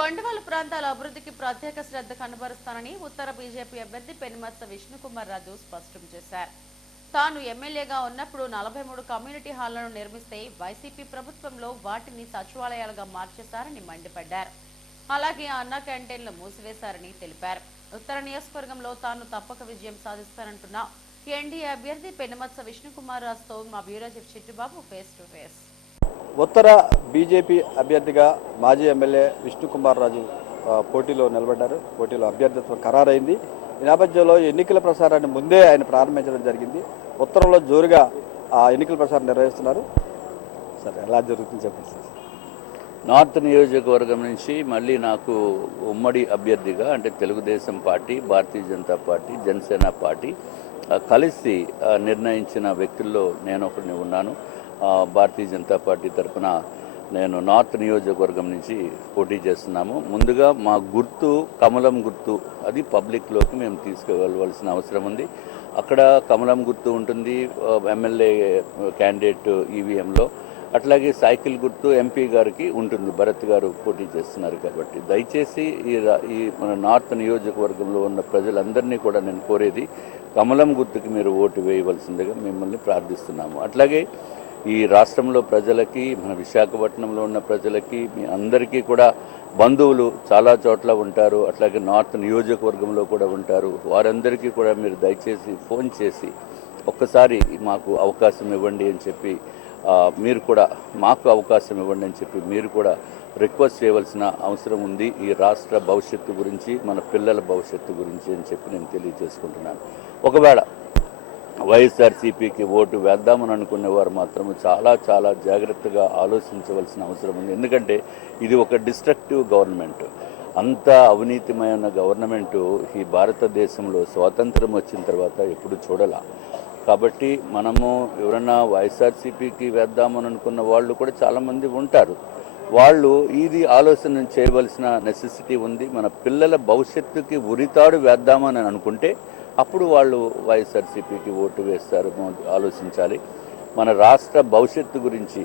కొండవాళ్ళ ప్రాంతాల అభివృద్ధికి ప్రత్యేక శ్రద్ధ కనబరుస్తానని ఉత్తర బీజేపీ అభ్యర్థి పెనుమత్స విష్ణుకుమార్ రాజు స్పష్టం చేశారు. తాను ఎమ్మెల్యేగా ఉన్నప్పుడు 43 కమ్యూనిటీ హాళ్లను నిర్మిస్తే వైసీపీ ప్రభుత్వంలో వాటిని సచివాలయాలుగా మార్చేశారని మండిపడ్డారు. అలాగే అన్నా క్యాంటీన్లు మూసివేశారని తెలిపారు. ఉత్తర నియోజకవర్గంలో తాను తప్పక విజయం సాధిస్తానంటున్న ఎన్డీఏ అభ్యర్థి పెనుమత్స విష్ణుకుమార్ రాజుతో మా bureau chief Chittubabu face to face. ఉత్తర బీజేపీ అభ్యర్థిగా మాజీ ఎమ్మెల్యే విష్ణుకుమార్ రాజు పోటీలో నిలబడ్డారు. పోటీలో అభ్యర్థిత్వం ఖరారైంది. ఈ నేపథ్యంలో ఎన్నికల ప్రచారాన్ని ముందే ఆయన ప్రారంభించడం జరిగింది. ఉత్తరంలో జోరుగా ఎన్నికల ప్రచారం నిర్వహిస్తున్నారు. సరే, ఎలా జరుగుతుంది చెప్పండి సార్. నార్త్ నియోజకవర్గం నుంచి మళ్ళీ నాకు ఉమ్మడి అభ్యర్థిగా అంటే తెలుగుదేశం పార్టీ, భారతీయ జనతా పార్టీ, జనసేన పార్టీ కలిసి నిర్ణయించిన వ్యక్తుల్లో నేను ఒకరిని ఉన్నాను. భారతీయ జనతా పార్టీ తరఫున నేను నార్త్ నియోజకవర్గం నుంచి పోటీ చేస్తున్నాము. ముందుగా మా గుర్తు కమలం గుర్తు, అది పబ్లిక్లోకి మేము తీసుకువెళ్ళవలసిన అవసరం ఉంది. అక్కడ కమలం గుర్తు ఉంటుంది ఎమ్మెల్యే క్యాండిడేట్ ఈవీఎంలో. అట్లాగే సైకిల్ గుర్తు ఎంపీ గారికి ఉంటుంది. భరత్ గారు పోటీ చేస్తున్నారు కాబట్టి దయచేసి ఈ మన నార్త్ నియోజకవర్గంలో ఉన్న ప్రజలందరినీ కూడా నేను కోరేది కమలం గుర్తుకి మీరు ఓటు వేయవలసిందిగా మిమ్మల్ని ప్రార్థిస్తున్నాము. అట్లాగే ఈ రాష్ట్రంలో ప్రజలకి, మన విశాఖపట్నంలో ఉన్న ప్రజలకి, మీ అందరికీ కూడా బంధువులు చాలా చోట్ల ఉంటారు. అట్లాగే నార్త్ నియోజకవర్గంలో కూడా ఉంటారు. వారందరికీ కూడా మీరు దయచేసి ఫోన్ చేసి ఒక్కసారి మాకు అవకాశం ఇవ్వండి అని చెప్పి, మీరు కూడా మాకు అవకాశం ఇవ్వండి అని చెప్పి మీరు కూడా రిక్వెస్ట్ చేయవలసిన అవసరం ఉంది. ఈ రాష్ట్ర భవిష్యత్తు గురించి, మన పిల్లల భవిష్యత్తు గురించి అని చెప్పి నేను తెలియజేసుకుంటున్నాను. ఒకవేళ వైఎస్ఆర్సీపీకి ఓటు వేద్దామని అనుకునే వారు మాత్రం చాలా చాలా జాగ్రత్తగా ఆలోచించవలసిన అవసరం ఉంది. ఎందుకంటే ఇది ఒక డిస్ట్రక్టివ్ గవర్నమెంట్. అంత అవినీతిమైన గవర్నమెంటు ఈ భారతదేశంలో స్వాతంత్రం వచ్చిన తర్వాత ఎప్పుడు చూడాల. కాబట్టి మనము ఎవరైనా వైఎస్ఆర్సీపీకి వేద్దామని అనుకున్న వాళ్ళు కూడా చాలామంది ఉంటారు. వాళ్ళు ఇది ఆలోచన చేయవలసిన నెసెసిటీ ఉంది. మన పిల్లల భవిష్యత్తుకి ఉరితాడు వేద్దామని అనుకుంటే అప్పుడు వాళ్ళు వైఎస్ఆర్సీపీకి ఓటు వేస్తారు. ఆలోచించాలి. మన రాష్ట్ర భవిష్యత్తు గురించి,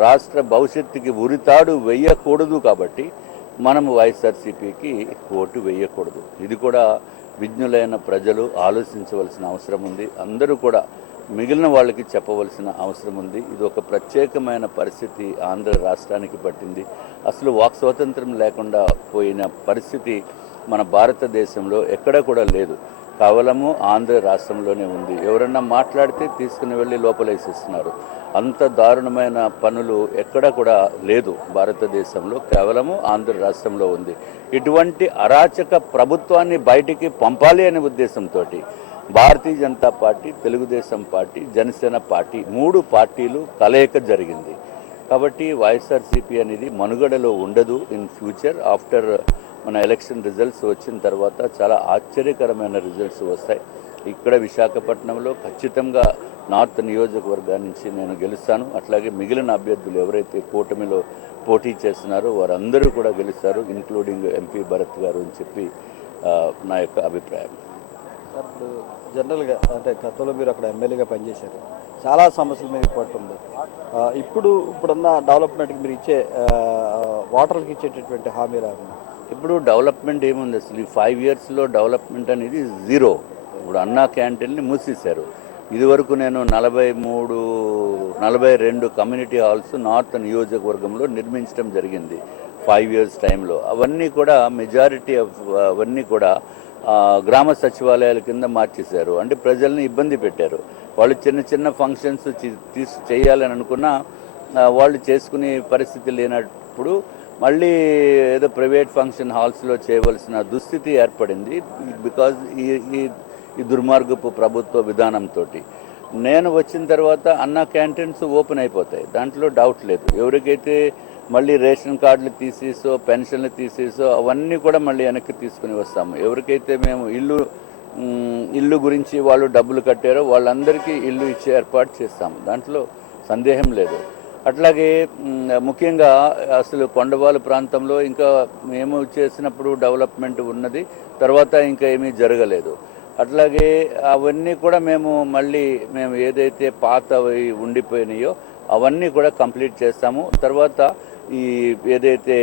రాష్ట్ర భవిష్యత్తుకి ఉరితాడు వేయకూడదు. కాబట్టి మనం వైఎస్ఆర్సీపీకి ఓటు వేయకూడదు. ఇది కూడా విజ్ఞులైన ప్రజలు ఆలోచించవలసిన అవసరం ఉంది. అందరూ కూడా మిగిలిన వాళ్ళకి చెప్పవలసిన అవసరం ఉంది. ఇది ఒక ప్రత్యేకమైన పరిస్థితి ఆంధ్ర రాష్ట్రానికి పట్టింది. అసలు వాక్ స్వాతంత్రం లేకుండా పోయిన పరిస్థితి మన భారతదేశంలో ఎక్కడ కూడా లేదు. కేవలము ఆంధ్ర రాష్ట్రంలోనే ఉంది. ఎవరన్నా మాట్లాడితే తీసుకుని వెళ్ళి లోపలేసేస్తున్నారు. అంత దారుణమైన పనులు ఎక్కడ కూడా లేదు భారతదేశంలో, కేవలము ఆంధ్ర రాష్ట్రంలో ఉంది. ఇటువంటి అరాచక ప్రభుత్వాన్ని బయటికి పంపాలి అనే ఉద్దేశంతో Bharatiya Janata party, Telugu Desam party, Janasena party 3 పార్టీలు కలయిక జరిగింది. కాబట్టి వైఎస్ఆర్సీపీ అనేది మనుగడలో ఉండదు. ఇన్ ఫ్యూచర్ ఆఫ్టర్ మన ఎలక్షన్ రిజల్ట్స్ వచ్చిన తర్వాత చాలా ఆశ్చర్యకరమైన రిజల్ట్స్ వస్తాయి. ఇక్కడ విశాఖపట్నంలో ఖచ్చితంగా నార్త్ నియోజకవర్గాన్ని నుంచి నేను గెలుస్తాను. అట్లాగే మిగిలిన అభ్యర్థులు ఎవరైతే కూటమిలో పోటీ చేస్తున్నారో వారందరూ కూడా గెలుస్తారు, ఇంక్లూడింగ్ ఎంపీ భరత్ గారు అని చెప్పి నా యొక్క అభిప్రాయం. సార్, ఇప్పుడు జనరల్గా అంటే గతంలో మీరు అక్కడ ఎమ్మెల్యేగా పనిచేశారు. చాలా సమస్యల మీద పడుతుంది. ఇప్పుడున్న డెవలప్మెంట్కి మీరు ఇచ్చే వాటర్కి ఇచ్చేటటువంటి హామీ రాదు. ఇప్పుడు డెవలప్మెంట్ ఏముంది? అసలు ఈ 5 yearsలో డెవలప్మెంట్ అనేది జీరో. ఇప్పుడు అన్నా క్యాంటీన్ని మూసేశారు. ఇదివరకు నేను 42 కమ్యూనిటీ హాల్స్ నార్త్ నియోజకవర్గంలో నిర్మించడం జరిగింది 5 years టైంలో. అవన్నీ కూడా మెజారిటీ అవన్నీ కూడా గ్రామ సచివాలయాల కింద మార్చేశారు. అంటే ప్రజల్ని ఇబ్బంది పెట్టారు. వాళ్ళు చిన్న చిన్న ఫంక్షన్స్ చేయాలని అనుకున్నా వాళ్ళు చేసుకునే పరిస్థితి లేనప్పుడు మళ్ళీ ఏదో ప్రైవేట్ ఫంక్షన్ హాల్స్లో చేయవలసిన దుస్థితి ఏర్పడింది. బికాజ్ ఈ దుర్మార్గపు ప్రభుత్వ విధానంతో. నేను వచ్చిన తర్వాత అన్నా క్యాంటీన్స్ ఓపెన్ అయిపోతాయి, దాంట్లో డౌట్ లేదు. ఎవరికైతే మళ్ళీ రేషన్ కార్డులు తీసేసో, పెన్షన్లు తీసేసో అవన్నీ కూడా మళ్ళీ వెనక్కి తీసుకుని వస్తాము. ఎవరికైతే మేము ఇల్లు గురించి వాళ్ళు డబ్బులు కట్టారో వాళ్ళందరికీ ఇల్లు ఇచ్చే ఏర్పాటు చేస్తాము, దాంట్లో సందేహం లేదు. అట్లాగే ముఖ్యంగా అసలు కొండవాళ్ళ ప్రాంతంలో ఇంకా మేము చేసినప్పుడు డెవలప్మెంట్ ఉన్నది, తర్వాత ఇంకా ఏమీ జరగలేదు. అట్లాగే అవన్నీ కూడా మేము ఏదైతే పాతవి ఉండిపోయినాయో అవన్నీ కూడా కంప్లీట్ చేస్తాము. తర్వాత ఈ ఏదైతే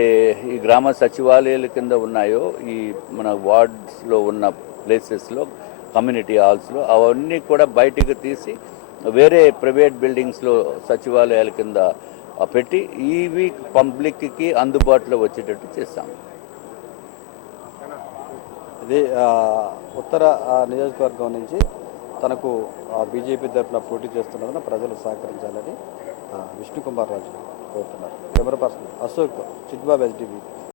ఈ గ్రామ సచివాలయాల కింద ఉన్నాయో ఈ మన వార్డ్స్లో ఉన్న ప్లేసెస్లో కమ్యూనిటీ హాల్స్లో అవన్నీ కూడా బయటికి తీసి వేరే ప్రైవేట్ బిల్డింగ్స్లో సచివాలయాల కింద పెట్టి ఇవి పబ్లిక్కి అందుబాటులో వచ్చేటట్టు చేస్తాము. ఇది ఉత్తర నియోజకవర్గం నుంచి తనకు బీజేపీ తరఫున పోటీ చేస్తున్నందున ప్రజలు సహకరించాలని విష్ణుకుమార్ రాజు కోరుతున్నారు. Camera person Ashok, Chitbabu, STV.